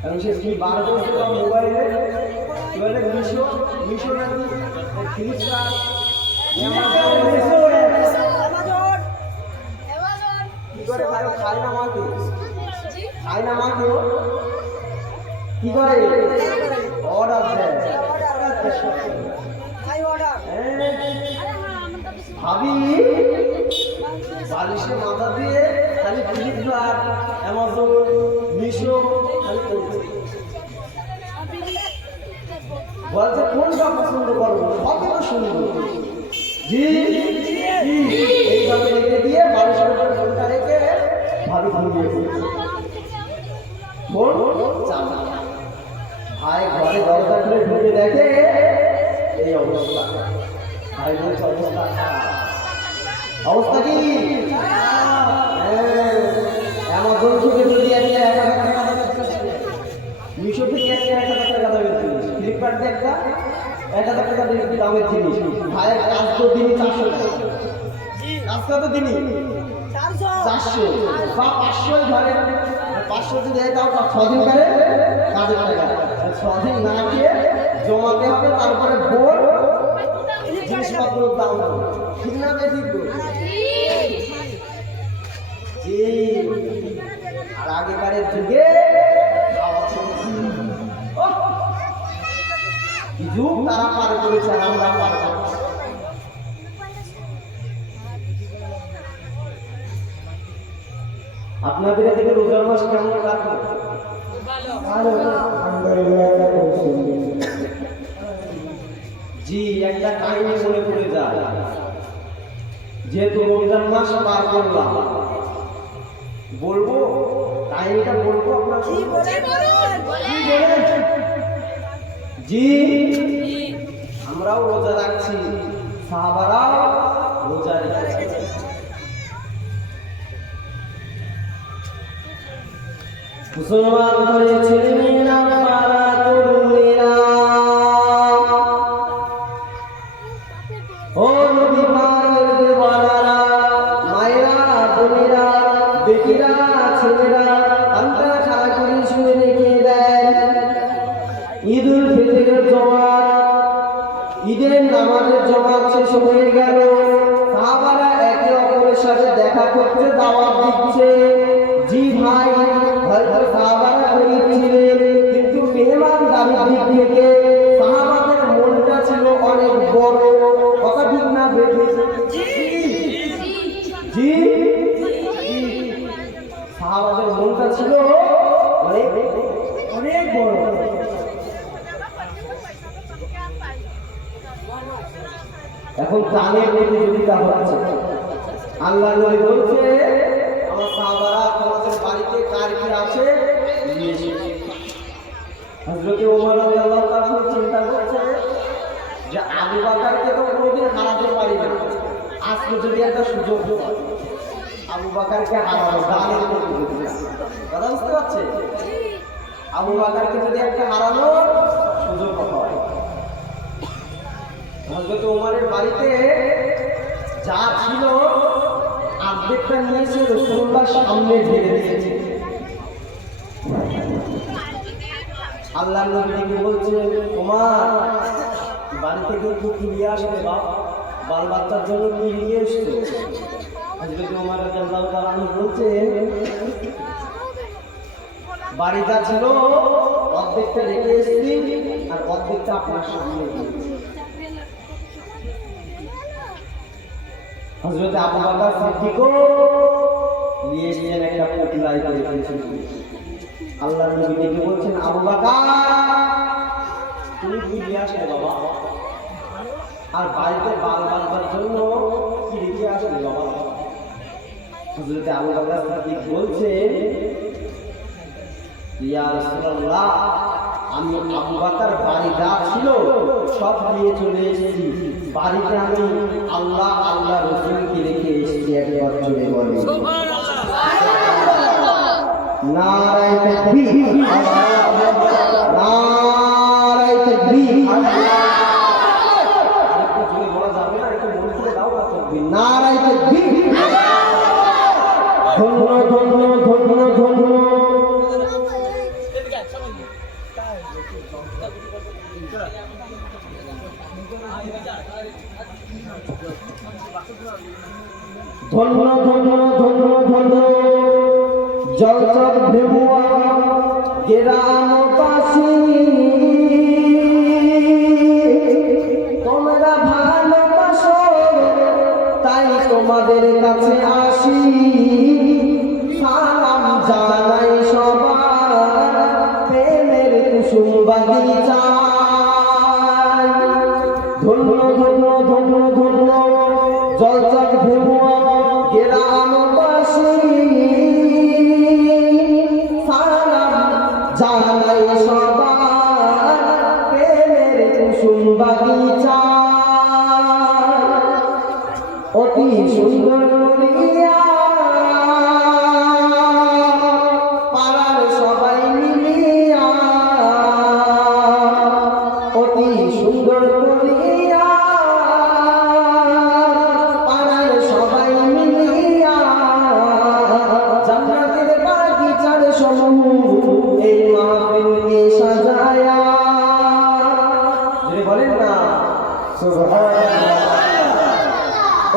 কারণ সে কি বার করছে তার মোবাইলে বলে মিশো নাকি ফ্লিপকার্ট কি করে ভাই খায় না মাকে কি করে অর্ডার দেয় ভাবি বালিশে মাথা দিয়ে খালি ফ্লিপকার্ট অ্যামাজন মিশো খালি করছে বলছে কোনটা পছন্দ করবো সবই তো সুন্দর জি এইভাবে রেখে দিয়ে বালিশের উপর ফোনটা রেখে ভাবি ঘুমিয়ে পড়ছে ভাই ঘরে দরজা খুলে ঢুকে দেখে এই অবস্থা ভাই বলছে অবস্থা অবস্থা কি অ্যামাজন থেকে যদি একটা 1,000 টাকা মিশো থেকে একটা 1,000 টাকা দামের জিনিস ফ্লিপকার্ট থেকে একটা 1,000 টাকা দামের জিনিস ভাইয়ের কাজ তো দিনই 400 টাকা কাজটা তো দিনই 400 বা 500 ধরে 500 যদি দেয় তাও 6 দিন করে কাজের টাকা 6 দিন না দিয়ে জমাতে হবে তারপরে বোর জিনিসপত্রের দাম ঠিক না বেশি জি আর আগেকারের যুগে যুগ তারা পার করেছে আর আমরা পার করছি আপনাদের এদিকে রোজার মাস কেমন কাটলো ভালো জি একটা কাহিনী মনে পড়ে যায় যেহেতু রমজান মাস পার করলাম বলবো কাহিনীটা বলবো আপনার জি আমরাও রোজা রাখছি সাহাবারাও রোজা রেখেছে মুসলমান করে ছেলেমেয়েরা পাড়া তরুণেরা ও নবী পাকের দেওয়ানারা মায়েরা বোনেরা বেটিরা ছেলেরা কানটা খাড়া করে শুনে রেখে দেন ঈদুল ফিতরের জমাত ঈদের নামাজের জমাত শেষ হয়ে গেল সাহাবারা একে অপরের সাথে দেখা করতে দাওয়াত দিচ্ছে জি ভাই হয়তো সাহাবারা গরীব ছিলেন কিন্তু মেহমানদারির দিক থেকে সাহাবাদের মনটা ছিল অনেক বড় কথা ঠিক না বেঠে জি সাহাবাদের মনটা ছিল অনেক অনেক বড় এখন প্রাণের প্রতিযোগিতা হচ্ছে আল্লাহ নবী বলছে আমার সাহাবারা তোমাদের বাড়িতে কার কি আছে নিয়ে এসে হযরত ওমর রাদিয়াল্লাহু তাআলা চিন্তা করছে যে আবু বকরকে তো কোনোদিন হারাতে পারি না আজকে যদি একটা সুযোগ হয় আবু বকরকে হারানো দানের প্রতিযোগিতা কথা বুঝতে পারছে আবু বকরকে যদি একটা হারানো সুযোগ হয় হযরত ওমরের বাড়িতে যা ছিল অর্ধেকটা নিয়ে এসে রাসূলুল্লাহর সামনে ঢেলে দিয়েছে আল্লাহ নবীকে বলছেন ওমর বাড়ি থেকে কি নিয়ে আসবে বাল বাচ্চার জন্য কি নিয়ে এসছো হযরত ওমর রাদিয়াল্লাহু তাআলা বলছেন বাড়িটা ছিল অর্ধেকটা রেখে এসেছি আর অর্ধেকটা আপনার সামনে দিয়েছি হযরত আবু বকর সিদ্দিকও নিয়ে এসেছেন একটা পোটলাই করে রেখেছেন আল্লাহর নবী ডেকে বলছেন আবু বকর তুমি কি নিয়ে আসলে বাবা আর বাড়িতে বাল বাচ্চার জন্য কি রেখে আসলে বাবা হযরত আবু বকর সিদ্দিক বলছেন ইয়া রাসূলুল্লাহ আমি আবু বকর বাড়ি যা ছিল সব নিয়ে চলে এসেছি বাড়িতে আমি আল্লাহ আল্লাহ রাসূলকে রেখে এসেছি একবার জোরে বলেন নারায়ে তাকবীর নারায়ে তাকবীর আরেকটু জোরে বলা যাবে না একটু মন থেকে দাও তাকবীর নারায়ে তাকবীর ধন্য ধন্য ধন্য ধন্য ধন্য ধন্য ধন্য ধন্য জলচর ভেমুয়া গ্রামবাসী, তোমরা ভালোবাসো তাই তোমাদের কাছে আসি, সালাম জানাই সবার প্রেমের কুসুম বাগিচায়। ধন্য ধন্য ধন্য ধন্য জলচর ভেমুয়া গ্রামবাসী, সালাম জানাই সবার প্রেমের কুসুম বাগিচায়। অতি সুন্দর করিয়া পাড়ার সবাই মিলিয়া, অতি সুন্দর করিয়া পাড়ার সবাই মিলিয়া, জান্নাতের বাগিচার সমূহ এই মাহফিলকে সাজায়া। যদি বলেন না সুবহানাল্লাহ।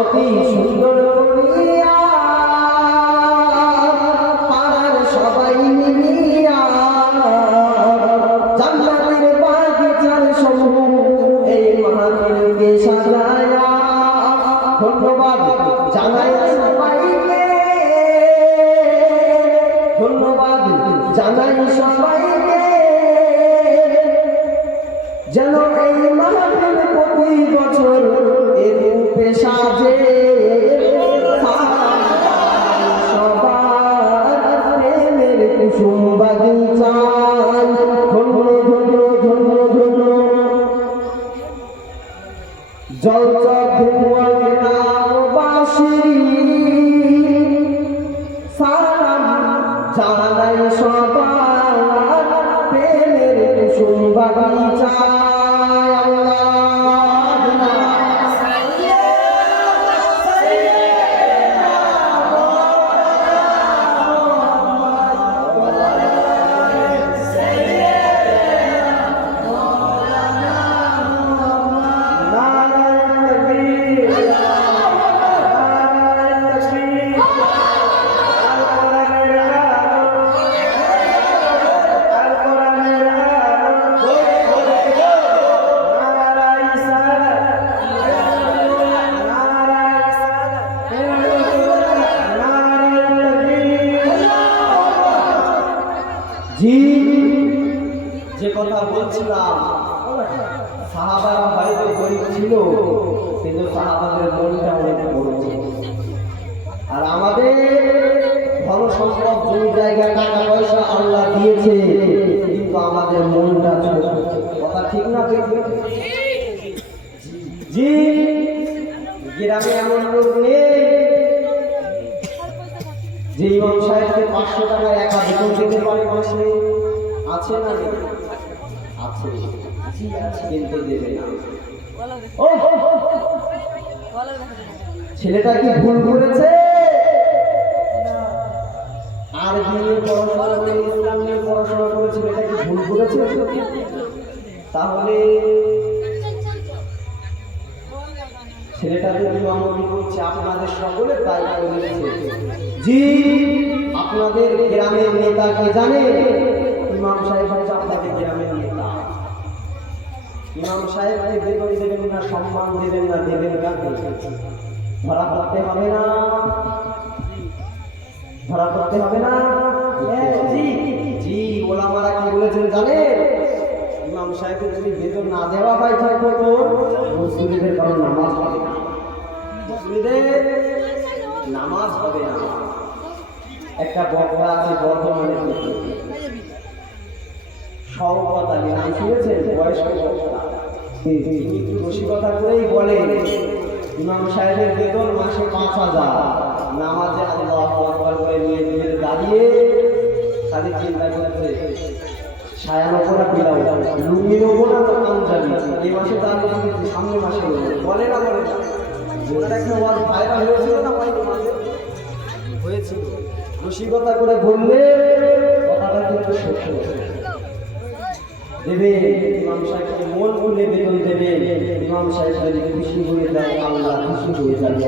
অতি সুন্দর করিয়া পাড়ার সবাই মিলিয়া, জান্নাতের বাগিচার সমূহ এই মাহফিলকে সাজায়া। ধন্যবাদ জানাই সবাইকে, ধন্যবাদ জানাই সবাইকে, যেন এই মাহফিল প্রতি বছর এর রূপে সাজে, সবার প্রেমের কুসুম বাগিচায়। ধন্য ধন্য ধন্য ধন্য জলচর ভেমুয়া গ্রামবাসী, সালাম জানাই সবার প্রেমের কুসুম বাগিচায়। জি, যে কথা বলছিলাম, সাহাবারা বাড়িতে গরিব ছিল কিন্তু সাহাবাদের মনটা অনেক বড় ছিল। আর আমাদের ধন সম্পদ জমি জায়গা টাকা পয়সা আল্লাহ দিয়েছে, কিন্তু আমাদের মনটা ছোট। কথা ঠিক না? জি, গ্রামে এমন লোক নেই যে ইমাম সাহেবকে 500 টাকা একা বেতন দিতে পারে মাসে। আছে না? আছে, কিন্তু দেবে না। ছেলেটা কি ভুল করেছে? আর বিয়ে পড়াশোনা করে, ইসলাম নিয়ে পড়াশোনা করে ছেলেটা কি ভুল করেছে? তাহলে ছেলেটাকে ইমামতি করছে, আপনাদের সকলের দায়িত্ব নিয়েছে। জি, আপনাদের গ্রামের নেতা কে জানে? ইমাম সাহেব হচ্ছে আপনাদের গ্রামের নেতা। ইমাম সাহেবকে বেতন দেবেন না, সম্মান দেবেন না, দেবেন কাকে? ধরা করতে হবে না, ধরা করতে হবে না। জি জি, ওলামারা কি বলেছেন জানেন? ইমাম সাহেবের যদি বেতন না দেওয়া হয় থাকতো মুসলিমদের কারণ নামাজ হবে না, মুসলিমদের নামাজ হবে না। একটা বক্তা আছে বর্ধমানে, শওকত আলী, নাম শুনেছেন? বয়স্ক বক্তা, রসিকতা করেই বলে ইমাম সাহেবের বেতন মাসে 5000, নামাজে আল্লাহু আকবার করে নিয়ে দাঁড়িয়ে খালি চিন্তা করতে সায়া নেবো না, বিলাও লুঙ্গি নেবো না, তো পাঞ্জাবি এই মাসে দাঁড়িয়ে সামনে মাসে বলে না, বলে না। ওনার একটা ওয়াজ ভাইরাল হয়েছিল না, হয়েছিল। রসিকতা করে বললে কথাটা কিন্তু সত্য। দেবে, ইমাম সাহেবকে মন খুলে বেতন দেবে। ইমাম সাহেব যদি খুশি হয়ে যায়, আল্লাহ খুশি হয়ে যাবে।